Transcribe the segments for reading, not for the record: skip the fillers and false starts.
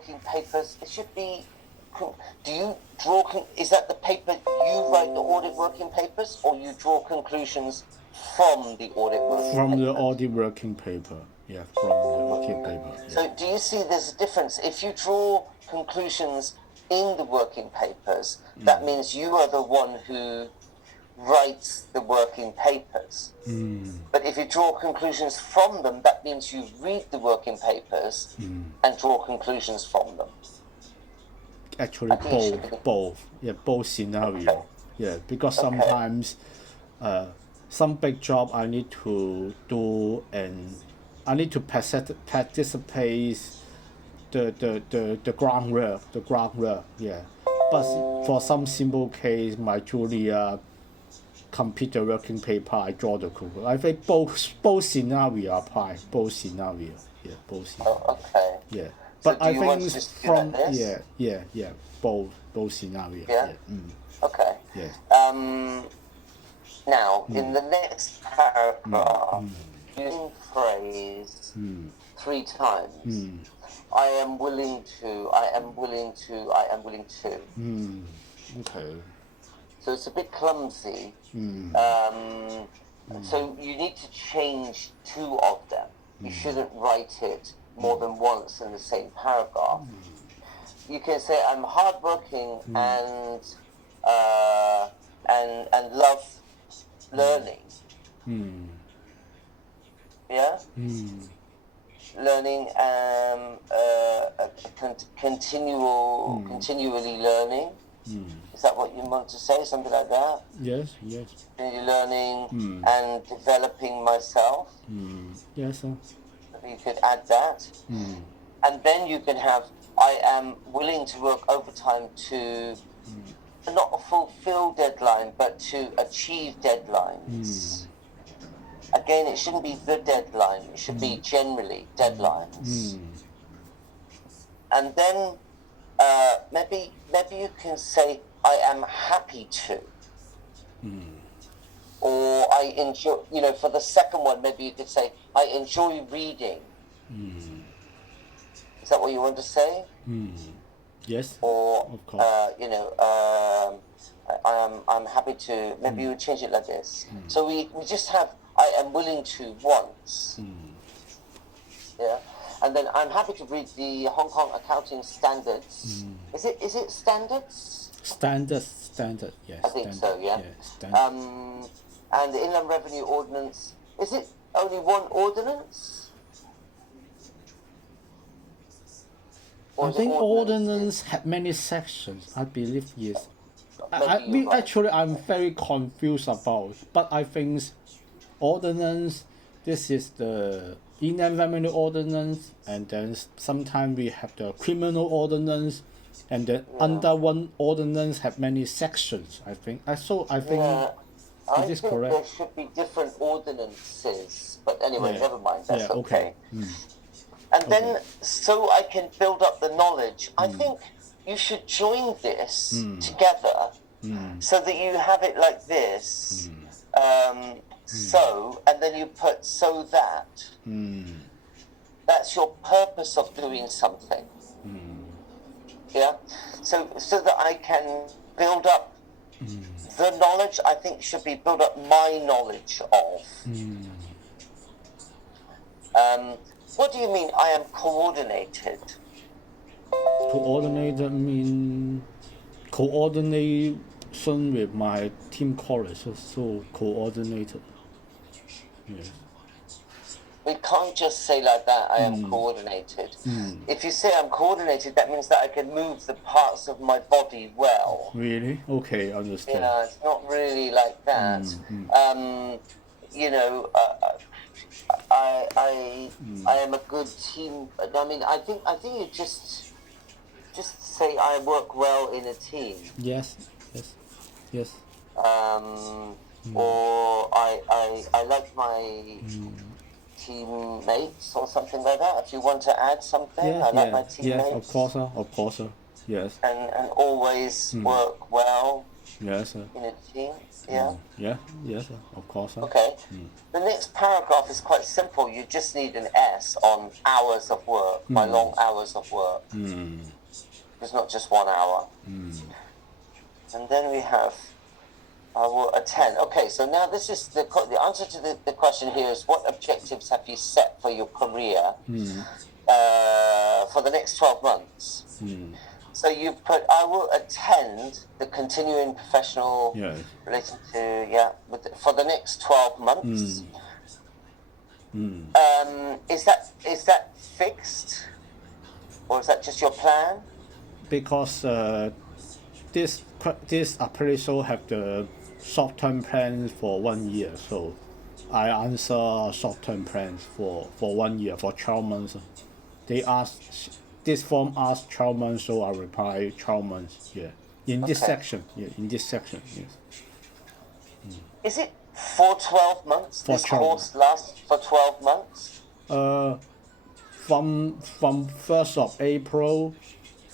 working papers, it should be. Do you draw? Is that the paper you write the audit working papers, or you draw conclusions from the audit working From papers? the audit working paper. Yeah, from the working paper. Yeah. So do you see there's a difference? If you draw conclusions in the working papers, that means you are the one who writes the working papers. But if you draw conclusions from them, that means you read the working papers and draw conclusions from them. Actually, both. Yeah, both scenario. Okay. Yeah, because sometimes, some big job I need to do and I need to participate the groundwork. Yeah, but for some simple case, my Julia complete the working paper, I draw the conclusion. I think both scenario apply. Both scenario. Yeah, both scenario. Oh, okay. Yeah, So but do I you want think to just do from like this? yeah, both scenario. Yeah? Okay. Yeah. Now, in the next paragraph, using phrase 3 times. I am willing to, I am willing to, I am willing to. Okay. So it's a bit clumsy. So you need to change 2 of them. You shouldn't write it more than once in the same paragraph. You can say, I'm hardworking and love learning. Yeah? Learning, continually learning. Is that what you want to say? Something like that? Yes. Continually learning and developing myself. Yes, sir. You could add that. And then you can have, I am willing to work overtime to not fulfill deadline, but to achieve deadlines. Again, it shouldn't be the deadline. It should be generally deadlines. And then maybe you can say, I am happy to. Or I enjoy, for the second one, maybe you could say, I enjoy reading. Is that what you want to say? Yes. Or, of course. I'm happy to, maybe you would change it like this. So we just have, I am willing to once. Yeah. And then I'm happy to read the Hong Kong accounting standards. Is it standards? Standard, yes. I think so, yeah. And the Inland Revenue Ordinance, is it only one ordinance? I think ordinance have many sections. I believe yes. I'm very confused about, but I think ordinance. This is the Inland Revenue Ordinance, and then sometimes we have the criminal ordinance, and then under one ordinance have many sections. I think. I think. I Is this think correct? there should be different ordinances, but anyway, never mind. That's okay. And then, so I can build up the knowledge. I think you should join this together, so that you have it like this. So, and then you put so that. That's your purpose of doing something. Yeah. So that I can build up the knowledge. I think should be build up my knowledge of. What do you mean? I am coordinated. Coordinated mean coordination with my team colleagues. So coordinated. Yes. We can't just say like that, I am coordinated. If you say I'm coordinated, that means that I can move the parts of my body well. Really? Okay, understand. It's not really like that. I am a good team. I mean, I think you just say I work well in a team. Yes. Or I like my teammates or something like that. If you want to add something, I like my teammates. Yes, of course. Yes. And always work well. Yes, sir. in a team. Yeah. Yeah, yes, sir. Of course, sir. Okay. The next paragraph is quite simple. You just need an S on hours of work, my long hours of work. It's not just 1 hour. And then we have, I will attend. Okay, so now this is the answer to the question here is, what objectives have you set for your career for the next 12 months? So you put, I will attend the continuing professional Yes. related to, for the next 12 months. Is that fixed? Or is that just your plan? Because this appraisal have the short-term plans for 1 year, so I answer short-term plans for 1 year, for 12 months. They ask, this form asks 12 months, so I reply 12 months. Yeah, in this section. Yeah, in this section. Yes. Is it for 12 months? For This 12 course lasts for 12 months? From 1st of April,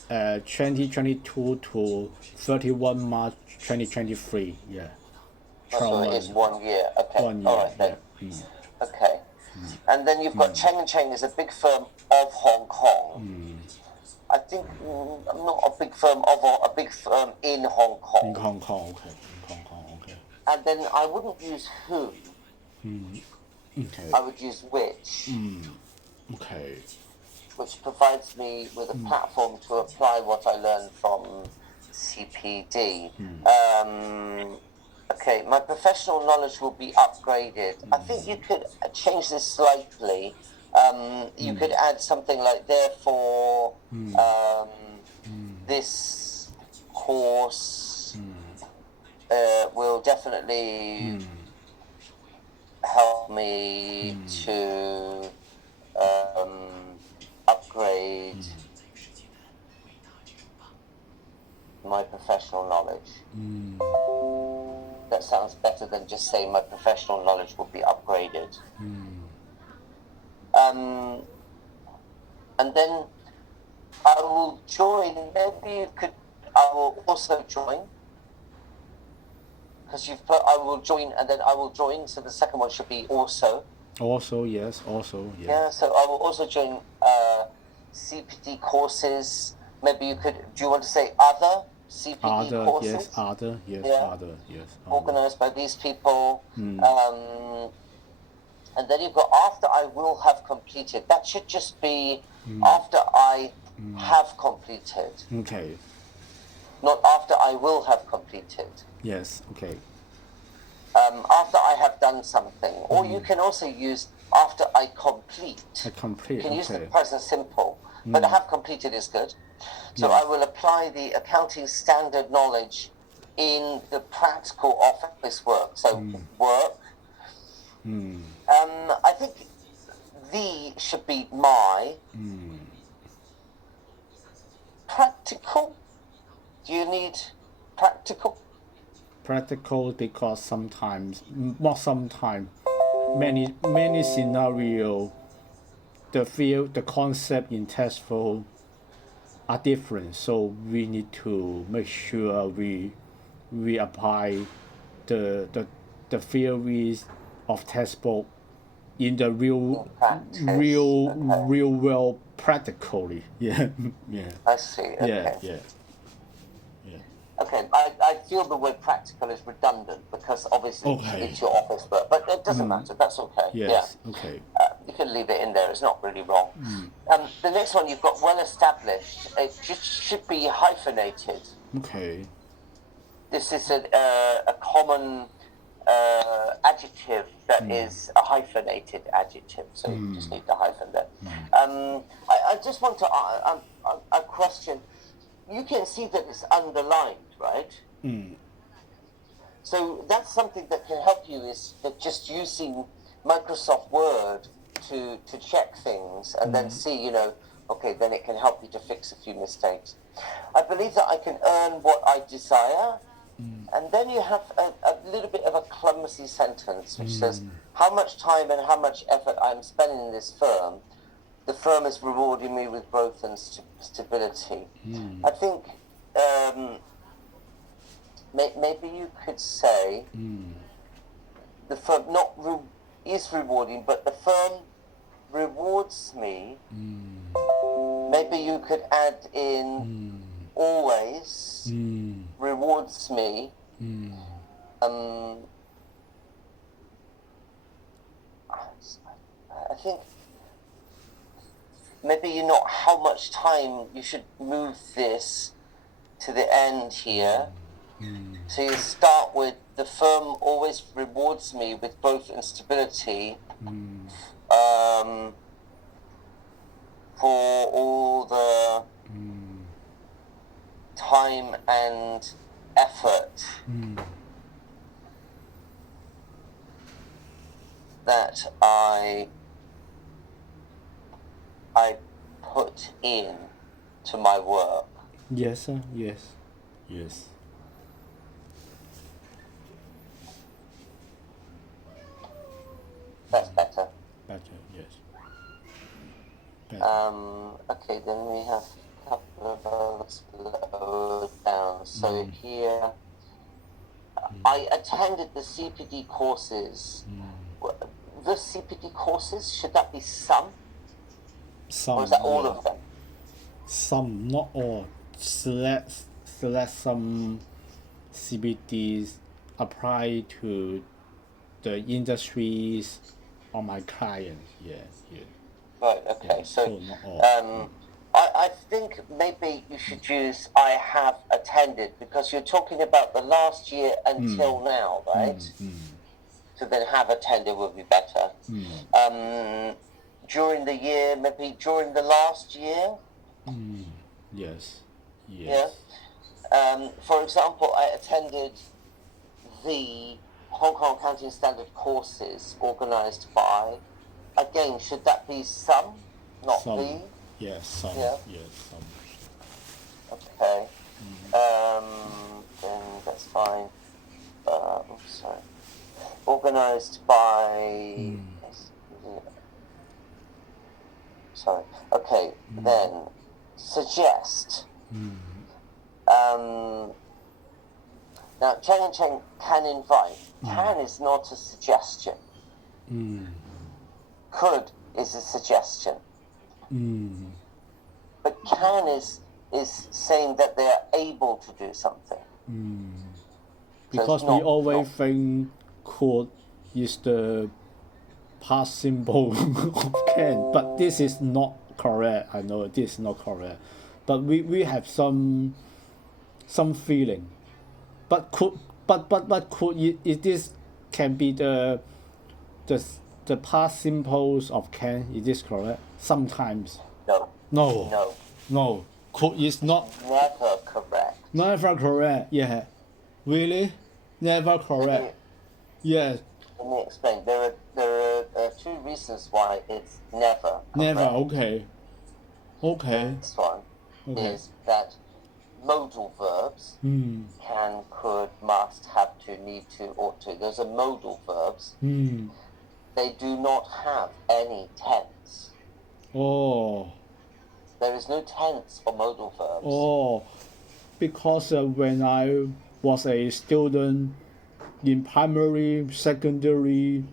2022 to 31 March 2023. Yeah. So it is 1 year. Okay. 1 year. All right then. Okay. And then you've got Cheng & Cheng is a big firm of Hong Kong. I think not a big firm of, a big firm in Hong Kong. In Hong Kong, okay. In Hong Kong, okay. And then I wouldn't use who. Okay. I would use which. Okay. Which provides me with a platform to apply what I learned from CPD. Okay, my professional knowledge will be upgraded. I think you could change this slightly. You could add something like, therefore, this course will definitely help me to upgrade my professional knowledge. That sounds better than just saying my professional knowledge will be upgraded. And then I will join, maybe you could, I will also join, because you've put I will join and then I will join, so the second one should be also. Also, yes, also, yes. Yeah, so I will also join CPD courses. Maybe you could, do you want to say other CPD Other, courses? yes, other, yes, Yeah. other, yes. Organized by these people. And then you've got after I will have completed. That should just be after I have completed, Okay, not after I will have completed. yes, okay. After I have done something. Or you can also use after I complete. I complete, You can use the okay. present simple, but I have completed is good. So Yeah. I will apply the accounting standard knowledge in the practical office work. So work. I think the should be my. Practical? Do you need practical? Practical because sometimes, not sometimes, many scenario, the field, the concept in test flow are different. So we need to make sure we apply the theories of test book in the real world practically. Yeah, yeah. I see. Okay. Yeah, yeah. Okay, I feel the word practical is redundant because obviously it's your office work, but it doesn't matter. That's okay. Yes. Yeah. Okay. You can leave it in there. It's not really wrong. The next one you've got well established. It just should be hyphenated. Okay. This is a common adjective that is a hyphenated adjective, so you just need the hyphen there. I just want to a question. You can see that it's underlined, right? So that's something that can help you, is that just using Microsoft Word to check things and then see, okay, then it can help you to fix a few mistakes. I believe that I can earn what I desire. And then you have a little bit of a clumsy sentence which says, how much time and how much effort I'm spending in this firm, the firm is rewarding me with growth and stability. I think maybe you could say the firm is rewarding, but the firm rewards me. Maybe you could add in always rewards me. I think maybe you know how much time you should move this to the end here. So you start with the firm always rewards me with growth and stability for all the time and effort that I put in to my work. Yes, sir. Yes. Yes. That's better. Better. Yes. Better. Okay, then we have a couple of others lower down. So here, I attended the CPD courses. The CPD courses, should that be some? Some. Or is that all yeah. of them? Some, not all. Select some CBDs apply to the industries of my clients. Yeah. Right, okay. Yeah, So not all. I think maybe you should use I have attended, because you're talking about the last year until now, right? So then have attended would be better. During the year, maybe during the last year. Yes. Yeah. For example, I attended the Hong Kong Accounting Standard courses organized by. Again, should that be some, not Some. the? Yes, some. Yeah. Yes, some. Okay. Then that's fine. Sorry. Organized by. Sorry. Okay. Then suggest. Now, Cheng and Cheng can invite. Can is not a suggestion. Could is a suggestion. But can is saying that they are able to do something. Because we always think could is the past symbol of can, but this is not correct. I know this is not correct, but we have some feeling. But could it this can be the past symbols of can? Is this correct? Sometimes. No. Could is not. Never correct. Never correct. Yeah. Really? Never correct. Yes. Let me explain. There are two reasons why it's never correct. Never. Okay. This one is that modal verbs can, could, must, have to, need to, ought to. Those are modal verbs. They do not have any tense. Oh. There is no tense for modal verbs. Oh, because when I was a student in primary, secondary,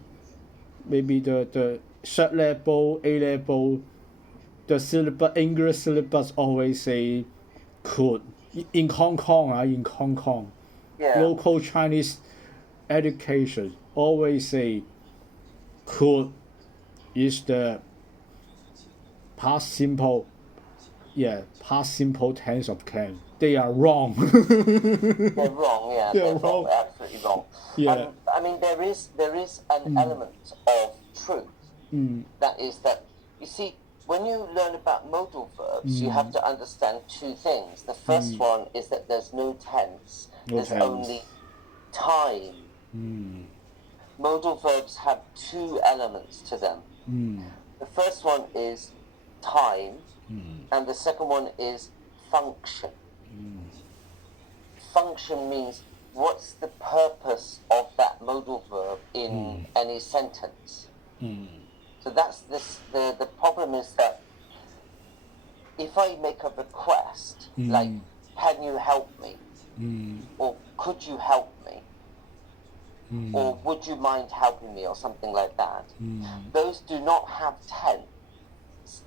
maybe the third level, A level, the syllabus, English syllabus always say could. In Hong Kong, local Chinese education always say could is the past simple tense of can. They are wrong. They're wrong, yeah. They're wrong, absolutely wrong. Yeah. I mean, there is an element of truth. That is that, you see, when you learn about modal verbs, you have to understand two things. The first one is that there's no tense. There's only time. Modal verbs have two elements to them. The first one is time, and the second one is function. Function means what's the purpose of that modal verb in any sentence. So that's the problem is that if I make a request, like, can you help me? or could you help me, or would you mind helping me, or something like that. Those do not have tense.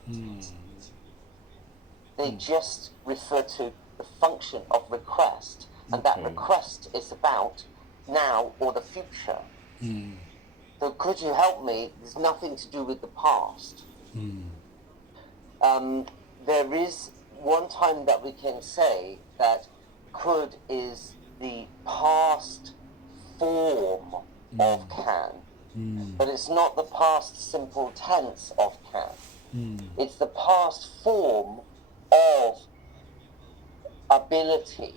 They just refer to the function of request, and that request is about now or the future. So could you help me? There's nothing to do with the past. There is one time that we can say that could is the past form of can, but it's not the past simple tense of can. It's the past form of ability,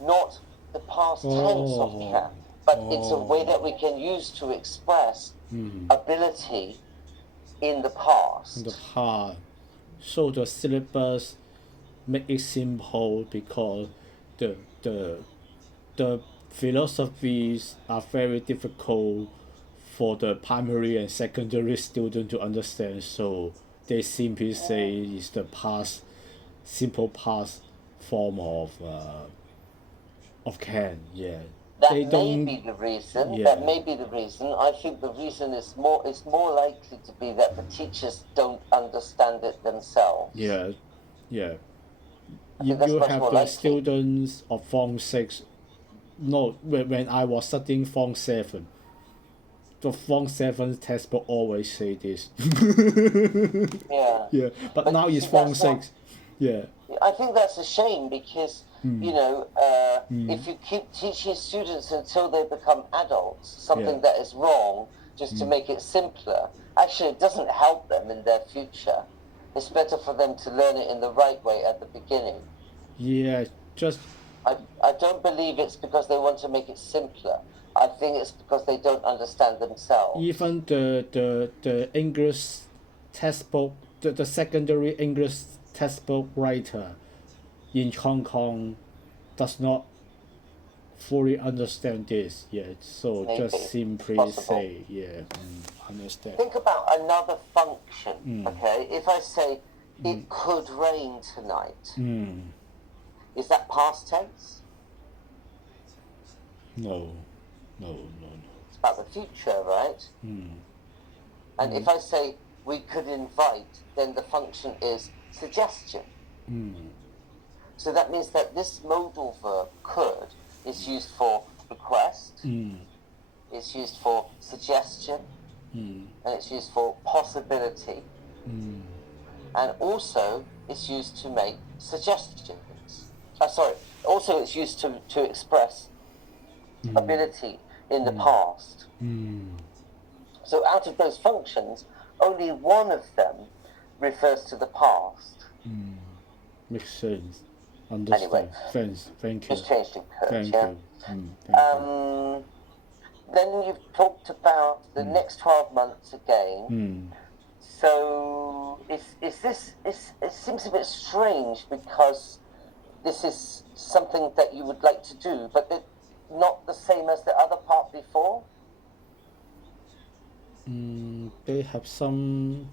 not the past tense of can, but it's a way that we can use to express ability in the past. In the past. So the syllabus make it simple because the philosophies are very difficult for the primary and secondary student to understand. So they simply say it's the past, simple past form of can. Yeah. That They may don't. be the reason. Yeah. That may be the reason. I think the reason is more likely to be that the teachers don't understand it themselves. Yeah. Yeah. think that's You much have more the likely. students of Form 6. No, when I was studying Form 7, the Form 7 textbook always say this. Yeah. Yeah, but now you it's see, Form that's not- 6. Yeah. I think that's a shame because if you keep teaching students until they become adults something Yeah. that is wrong just to make it simpler, actually it doesn't help them in their future. It's better for them to learn it in the right way at the beginning. Yeah, just I don't believe it's because they want to make it simpler. I think it's because they don't understand themselves. even the English textbook, the secondary English textbook writer in Hong Kong does not fully understand this yet. So Maybe. just simply Possible. say, yeah, understand. Think about another function, okay? If I say, it could rain tonight, is that past tense? No. It's about the future, right? And if I say, we could invite, then the function is suggestion. So that means that this modal verb, could, is used for request, it's used for suggestion, and it's used for possibility. And also, it's used to make suggestions. Also it's used to express ability in the past. So out of those functions, only one of them refers to the past. Makes sense. Understand. Anyway. Thanks. Thank you. Just changed in could, Thank yeah? you. Thank you. Then you've talked about the next 12 months again. So it seems a bit strange because this is something that you would like to do, but it's not the same as the other part before. They have some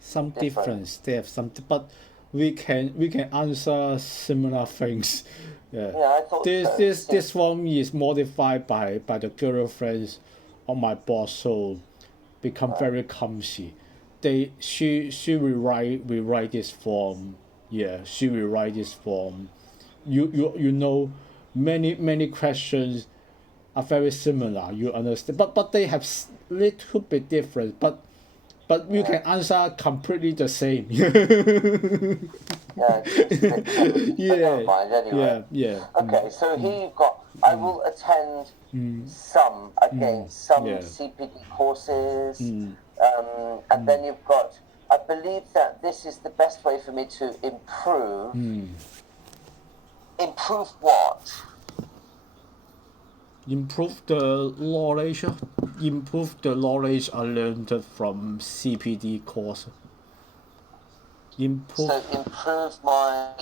Different. difference. They have some, but we can answer similar things. Yeah. Yeah, I thought so. This one is modified by the girlfriends on my boss, so become very clumsy. She will rewrite this form. Yeah, she will write this form. You know, many questions are very similar. You understand, but they have little bit different. But you can answer completely the same. Yeah, it's just a bit clumsy, but never mind anyway. Yeah. Okay, so here you've got, I will attend some Yeah. CPD courses, and then you've got, I believe that this is the best way for me to improve. Improve what? Improve the knowledge. Improve the knowledge I learned from CPD course. Improve So improve my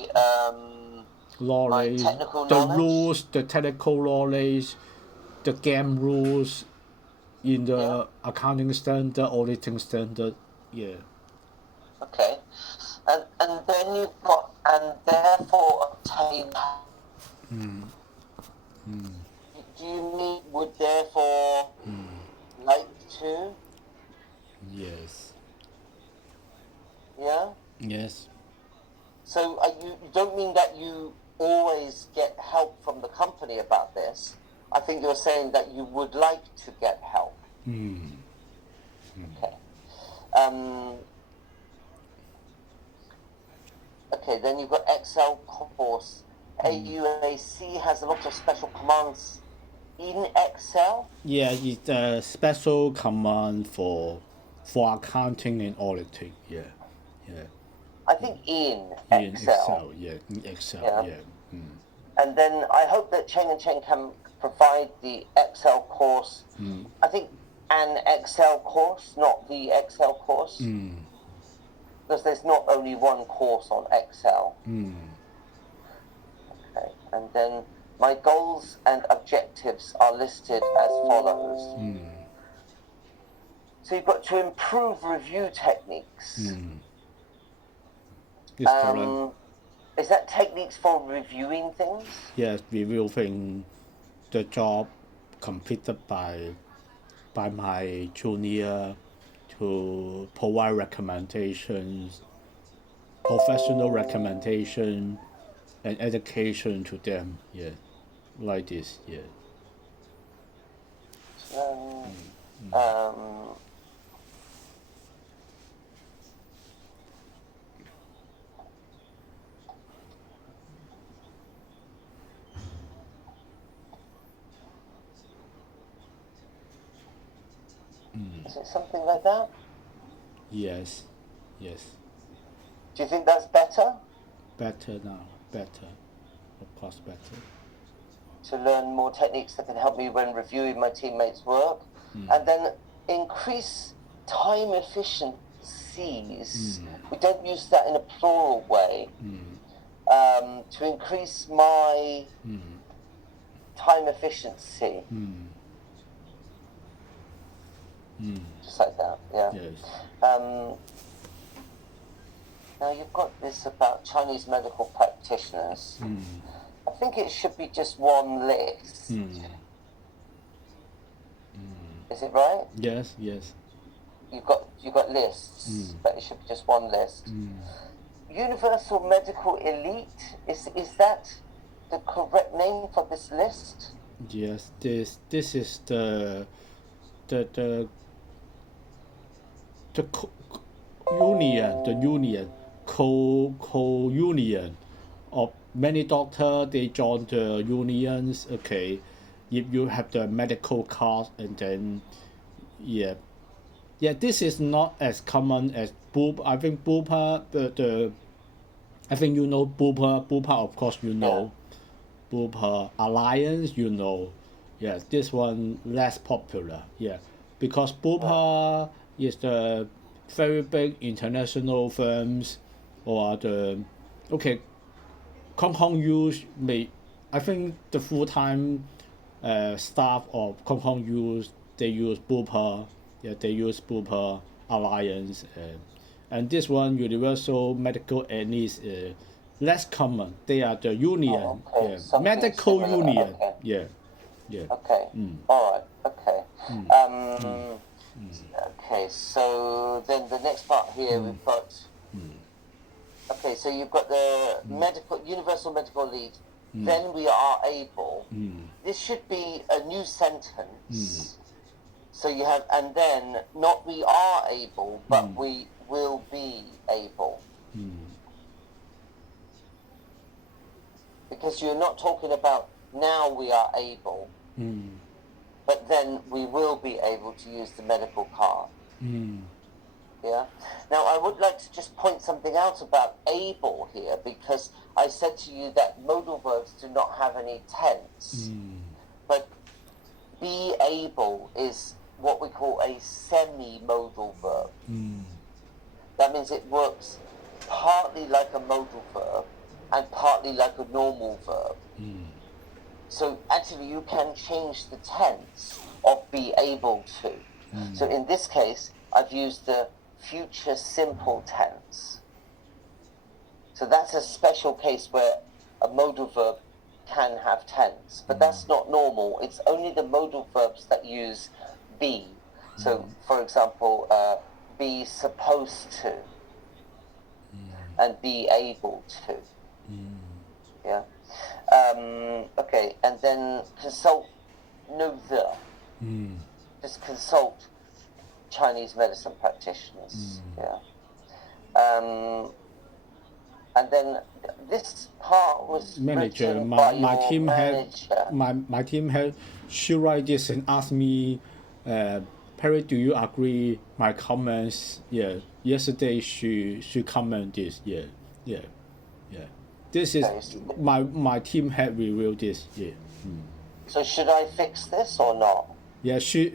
knowledge, technical the knowledge? rules, the technical knowledge, the game rules in the accounting standard, auditing standard. Yeah. Okay. And then you've got, and therefore pay. Do you need, would therefore like to? Yes. Yeah? Yes. So you don't mean that you always get help from the company about this. I think you're saying that you would like to get help. Okay. Okay, then you've got Excel course. AUAC has a lot of special commands in Excel. Yeah, it's a special command for accounting and auditing. Yeah. I think in In Excel. Excel. Yeah. In Excel. Yeah. And then I hope that Cheng and Cheng can provide the Excel course. I think an Excel course, not the Excel course. Because there's not only one course on Excel. Okay, and then my goals and objectives are listed as follows. So you've got to improve review techniques. It's correct. Is that techniques for reviewing things? Yes, reviewing the job completed by my junior to provide recommendations, professional recommendation, and education to them. Yeah, like this. Yeah. Is it something like that? Yes. Do you think that's better? Better now. Better. Of course, better. To learn more techniques that can help me when reviewing my teammates' work. And then increase time efficiencies. We don't use that in a plural way. To increase my time efficiency. Just like that, yeah. Yes. Now you've got this about Chinese medical practitioners. I think it should be just one list. Is it right? Yes. You've got lists, but it should be just one list. Universal Medical Elite, is that the correct name for this list? Yes. This is the union of many doctors. They join the unions. Okay, if you have the medical card, and then this is not as common as Bupa. I think Bupa, I think you know Bupa. Bupa, of course, you know. Bupa Alliance, you know. Yeah, this one less popular. Yeah, because Bupa is the very big international firms, or the Hong Kong use I think the full-time staff of Hong Kong use, they use Bupa. Yeah, they use Bupa Alliance, and this one Universal Medical Elite is less common. They are the union, medical similar. union. Okay. Yeah. Okay. All right. Okay. Okay. So then the next part here we've got. Okay. So you've got the Universal Medical Elite. Then we are able. This should be a new sentence. So you have, and then not we are able, but we will be able. Because you're not talking about now we are able, but then we will be able to use the medical card. Yeah. Now I would like to just point something out about able here, because I said to you that modal verbs do not have any tense, but be able is what we call a semi-modal verb. That means it works partly like a modal verb and partly like a normal verb. So actually you can change the tense of be able to. So in this case, I've used the future simple tense. So that's a special case where a modal verb can have tense, but that's not normal. It's only the modal verbs that use be. So, for example, be supposed to and be able to. Yeah. Okay, and then consult, no the. Just consult Chinese medicine practitioners. Yeah. And then this part was Manager, written by my your team manager. my team had she write this and ask me, Perry, do you agree my comments? Yeah. Yesterday she comment this. Yeah. This is my team had reviewed this. Yeah. So should I fix this or not? Yeah. She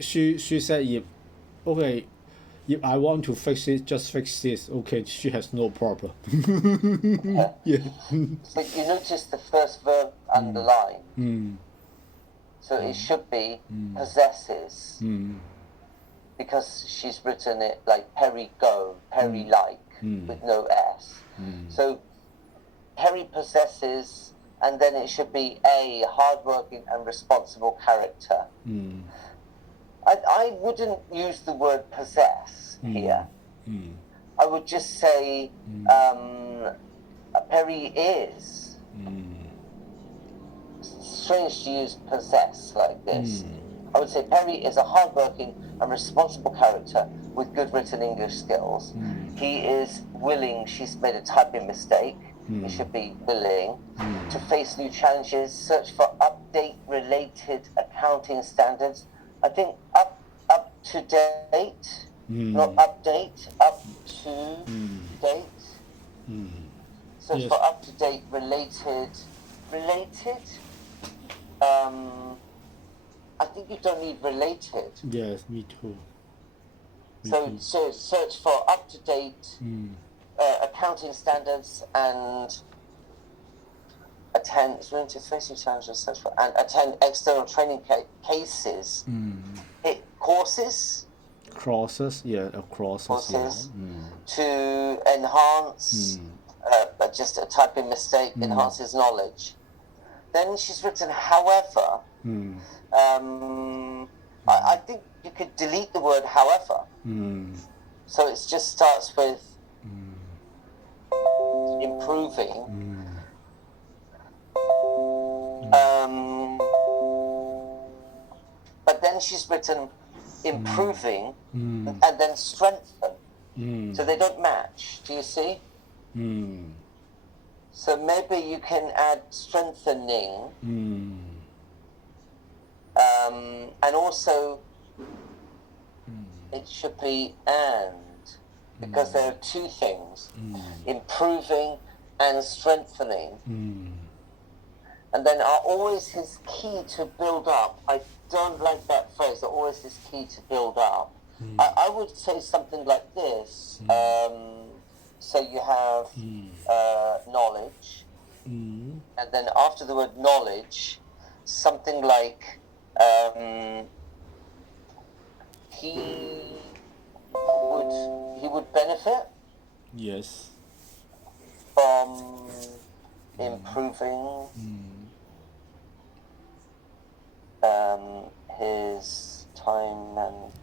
said if I want to fix it, just fix this. Okay, she has no problem. Yeah. But you notice the first verb underlined. So it should be possesses. Because she's written it like Perry go, Perry like, with no S. So Perry possesses, and then it should be a hardworking and responsible character. I wouldn't use the word possess here. I would just say Perry is. Strange to use possess like this. I would say Perry is a hardworking and responsible character with good written English skills. He is willing, she's made a typing mistake, it should be willing, to face new challenges, search for update-related accounting standards. I think up to date, not update, up to date. Search Yes. for up-to-date related. I think you don't need related. Yes, me too. So search for up-to-date accounting standards and attend external training cases. Courses Crosses, yeah, crosses. to enhance. Just a typing mistake enhances knowledge. Then she's written, however. I think you could delete the word however. So it just starts with improving. But then she's written improving and then strengthen. So they don't match. Do you see? So maybe you can add strengthening. And also it should be and, because there are two things, improving and strengthening. And then are always his key to build up. I don't like that phrase, always his key to build up. I would say something like this. So you have knowledge, and then after the word knowledge, something like he would benefit Yes. from improving his time management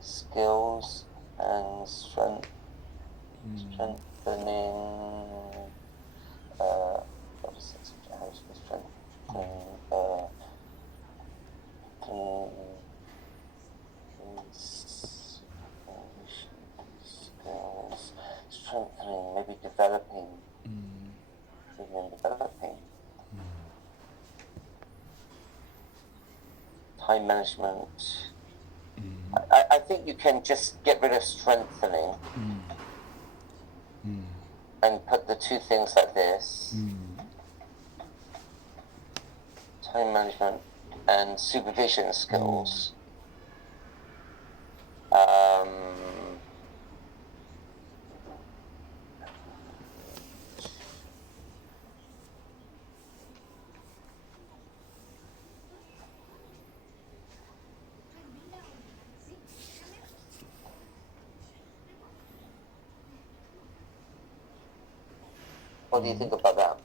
skills and strengthening skills, strengthening, maybe developing, time management. I think you can just get rid of strengthening and put the two things like this. Time management and supervision skills. What do you think about that?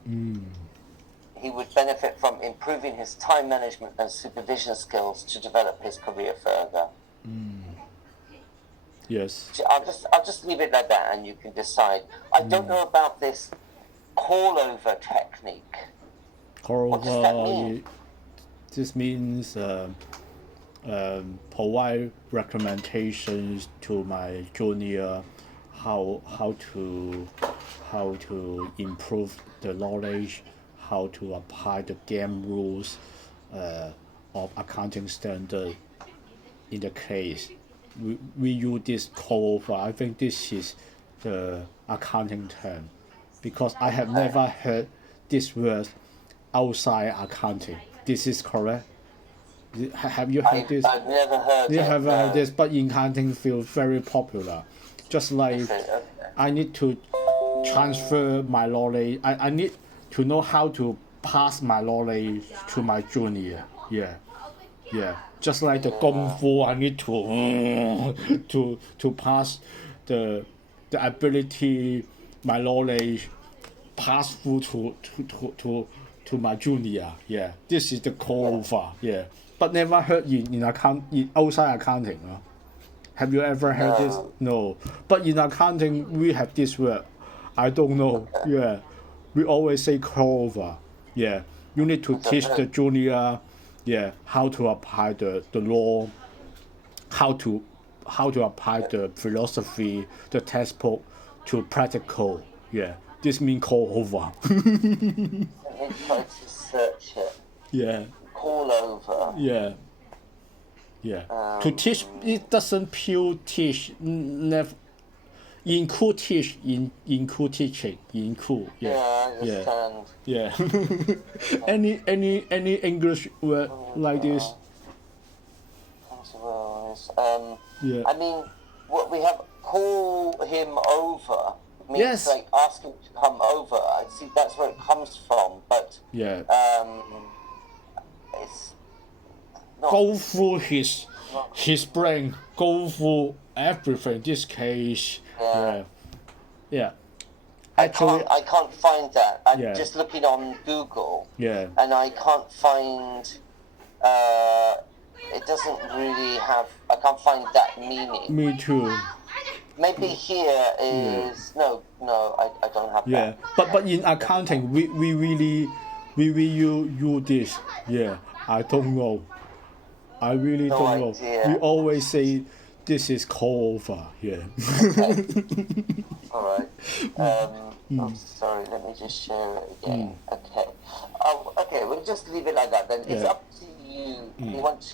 He would benefit from improving his time management and supervision skills to develop his career further. Yes. So I'll just leave it like that, and you can decide. I don't know about this call over technique. What does that mean? This means provide recommendations to my junior how to improve the knowledge, how to apply the game rules of accounting standard in the case. We use this call over. I think this is the accounting term because I have never heard this word outside accounting. This is correct? Have you heard this? I've never heard You it. haven't heard No. this, but in accounting field very popular. Just like Okay. I need to transfer my knowledge. I need to know how to pass my knowledge to my junior. Yeah. Just like the kung fu, I need to pass the ability, my knowledge, pass through to my junior. Yeah. This is the call over. Yeah. But never heard in outside accounting. Have you ever heard this? No. But in accounting, we have this word. I don't know. Yeah. We always say call over. Yeah. You need to teach the junior, how to apply the law, how to apply the philosophy, the textbook to practical. Yeah. This means call over. Let me try to search it. Yeah. Call over. Yeah. To teach, it doesn't pure teach, never include teach, include teaching, include. Yeah, I understand. Yeah. any English word like this? Yeah. I mean, what we have call him over means Yes. like ask him to come over. I see that's where it comes from, but Yeah. it's not. Go through his brain, go through everything. This case. Yeah. Actually, I can't find that. I'm Yeah. just looking on Google, yeah. and I can't find. It doesn't really have. I can't find that meaning. Me too. Maybe here is no. I don't have Yeah, that. but in accounting, we really use this. Yeah, I don't know. I really No don't know. idea. We always say this is call over. Yeah. All right. I'm sorry. Let me just share it again. Okay. Okay. We'll just leave it like that. Then it's Yeah. up to you. You want to